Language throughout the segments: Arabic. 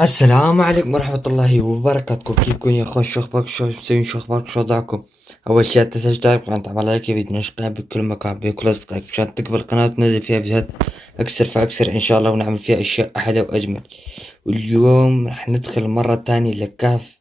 السلام عليكم ورحمة الله وبركاته. كيفكم يا اخوان؟ شو اخباركم؟ شو مسوين؟ شو اخباركم؟ شو وضعكم؟ اول شي تنساش تشترك بالقناة، تعمل لايك، فيديو نشرها بكل مكان بين كل اصدقائك مشان تقبل القناة تنزل فيها فيديوهات اكثر فاكثر ان شاء الله، ونعمل فيها اشياء احلى واجمل. واليوم راح ندخل مرة تانية لكهف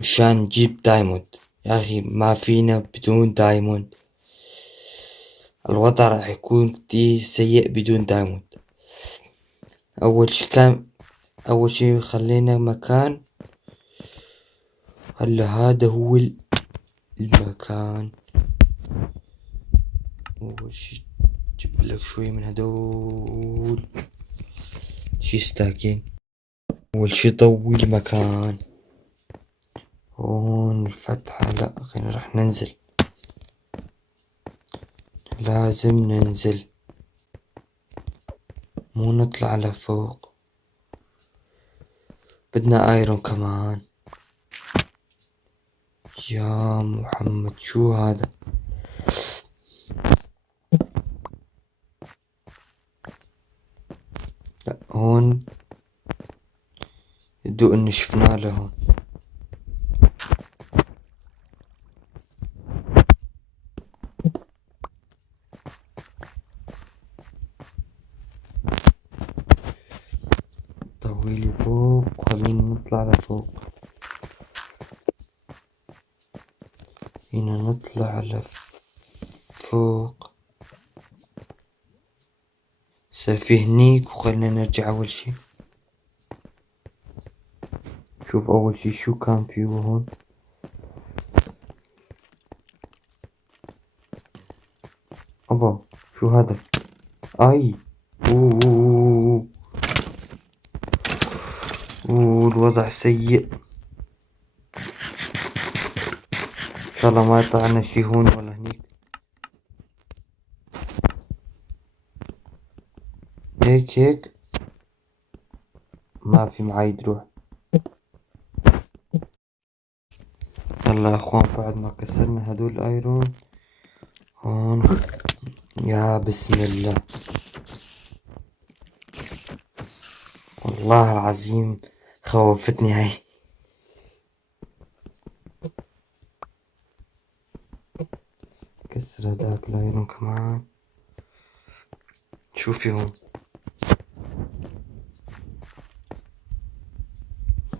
مشان نجيب دايموند. يا اخي ما فينا بدون دايموند، الوضع راح يكون كتير سيء بدون دايموند. اول شي اول شي خلينا مكان. هلا هذا هو المكان. أول شي جيب لك شوي من هدول شي ستاكين. أول شي ضوي المكان. هون الفتحة، لا خلينا راح ننزل، لازم ننزل مو نطلع لفوق. بدنا ايرون كمان. يا محمد شو هذا؟ لا هون يبدو انه شفنا له هون. طويلي فوق، خلينا نطلع لفوق. هنا نطلع لفوق. صار في هنيك، وخلنا نرجع اول شي. شوف اول شي شو كان فيه هون. ابا شو هذا؟ اي اوه اوه أوه، الوضع سيء. ان شاء الله ما يطلع لنا شي هون ولا هنيك. هيك ما في معاي دروع. يلا يا اخوان، بعد ما كسرنا هدول الايرون هون، يا بسم الله، والله العظيم خوفتني هاي. كسر هداك الايرون كمان. شوفي هون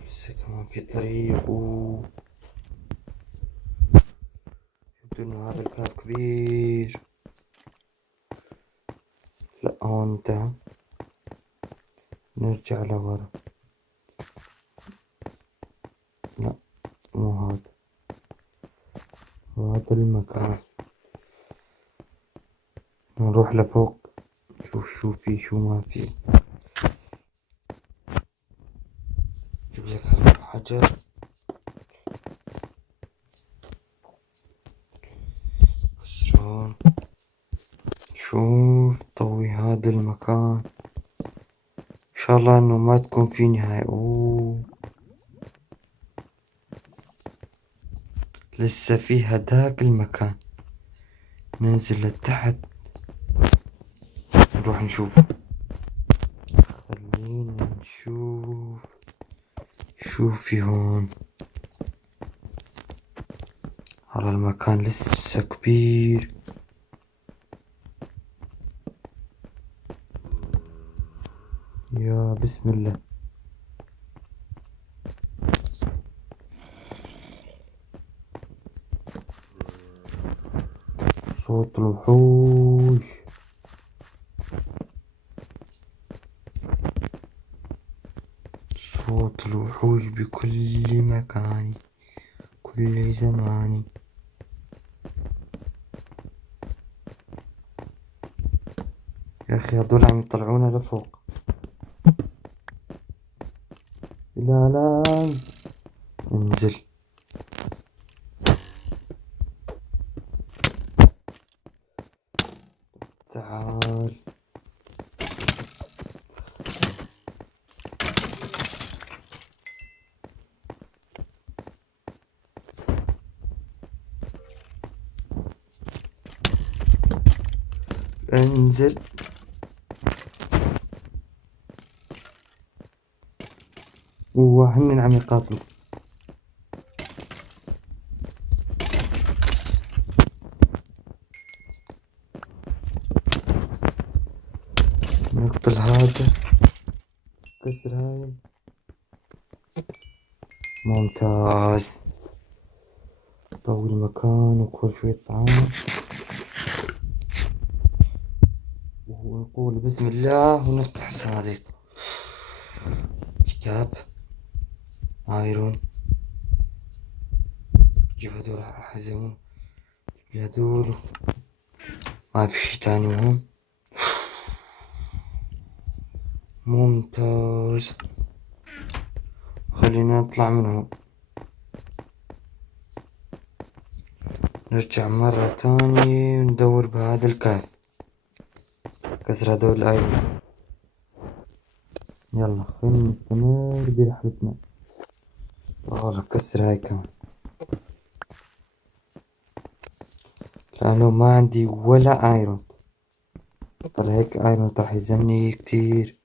لسه كمان في طريق يبدو انه هذا الكاب كبير. لا هون انتهى، نرجع لورا. لا مو هذا، هذا المكان. نروح لفوق نشوف شو في شو ما في. جيب لك هذا الحجر. كسران. شوف طوي هذا المكان، ان شاء الله انه ما تكون في نهاية. اوه لسه في هداك المكان. ننزل لتحت نروح نشوف. خلينا نشوف شو في هون. هذا المكان لسه كبير. يا بسم الله. صوت الوحوش. صوت الوحوش بكل مكان، كل زمان. يا اخي هدول عم يطلعونا لفوق. لا لا، انزل. تعال. انزل. وهن عم يقاتلوا. نقتل هذا، كسر هاي. ممتاز. طوي المكان وكل شوية طعام، ونقول بسم الله ونفتح الصناديق. كتاب، ايرون، جيب هدول راح احزمهم، هدول ما في شي تاني مهم. ممتاز، خلينا نطلع من هون. نرجع مرة تانية وندور بهذا الكهف. كسر هدول الأيرون. يلا خلينا نستمر برحلتنا. والله كسر هاي كمان، لأنه ما عندي ولا ايرون، فلهيك ايرون راح يلزمني كتير.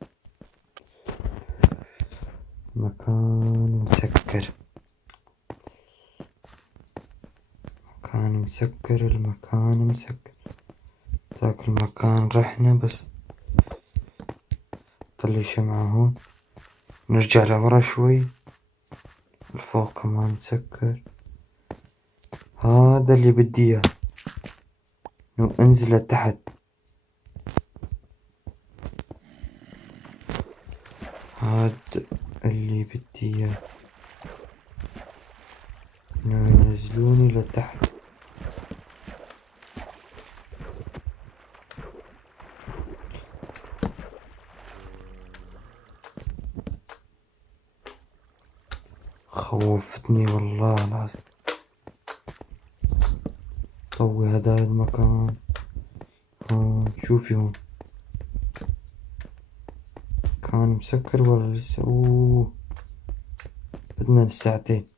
مكان مسكر، مكان مسكر، المكان مسكر. ذاك المكان رحنا بس طلي شمعة هون. نرجع لورا شوي، الفوق كمان مسكر. هذا اللي بدي اياه، انه انزل لتحت. هذا اللي بدي اياه، انه ينزلوني لتحت. خوفتني والله العظيم. طوي هذا المكان هون، شوفي هون كان مسكر ولا لسه؟ اوه بدنا لساعتين.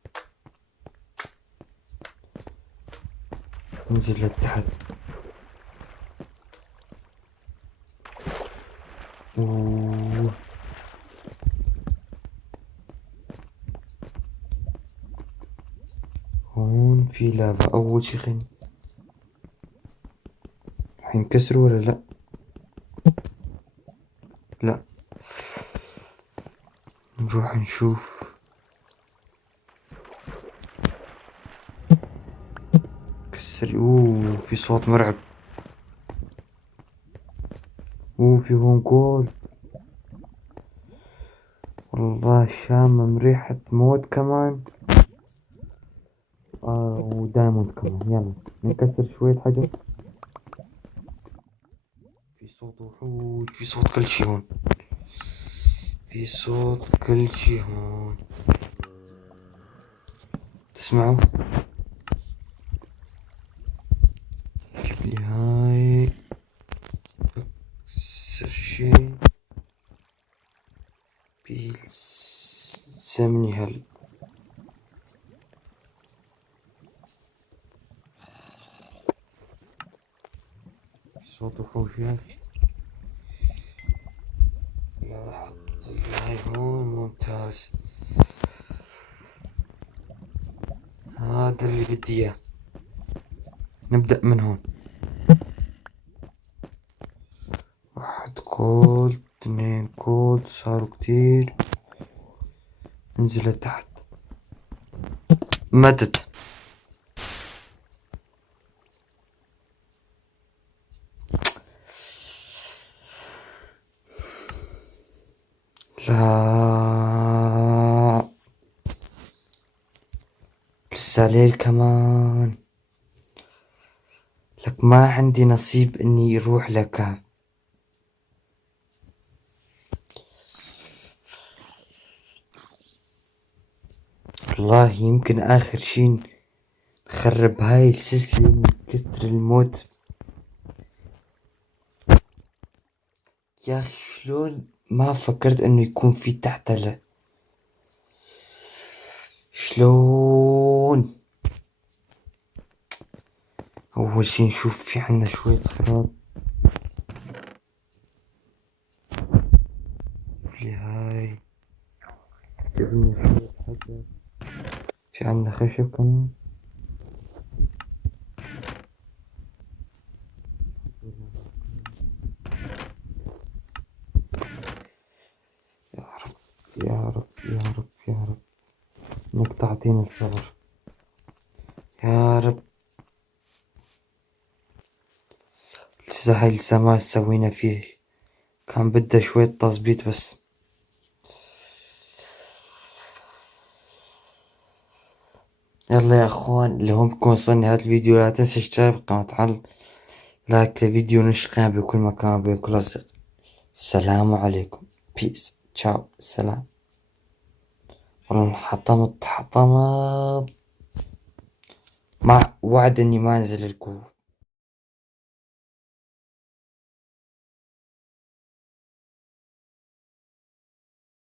ننزل لتحت. اوه هون في لافا. اول شي خلينا حينكسروا ولا لا؟ لا، نروح نشوف. كسر. اوه في صوت مرعب. اوه في هون جول، والله شامة من ريحة موت كمان. ودايموند كمان. يلا نكسر شوية حجر. في صوت وحوش، في صوت كل شي هون، في صوت كل شي هون. تسمعوا؟ جيب لي هاي، بكسر شي بيلزمني هل. صوت وحوشات. لا هاي هون. ممتاز، هذا اللي بدي اياه. نبدأ من هون. واحد كولد، اثنين كولد، صاروا كتير. انزل لتحت. ماتت. لا لسه ليل كمان. لك ما عندي نصيب اني اروح لك. والله يمكن اخر شي نخرب هاي السلسلة من كتر الموت. يا اخي شلون ما فكرت انه يكون في تحت شلون. اول شي نشوف في عنا شوية خراب. لي هاي جبنا شوية حجر، في عندنا خشب كمان. يا رب يا رب يا رب يا رب انك تعطيني الصبر يا رب. هاي لسه سوينا فيه، كان بده شوية تظبيط بس. يلا يا اخوان، اللي هم بكون وصلني هذا الفيديو لا تنسى اشتراك بالقناة، على لايك الفيديو، نشر بكل مكان بكل أصدقاء. السلام عليكم، بيس، تشاو، سلام. والله حطمت مع وعد اني ما انزل الكوف.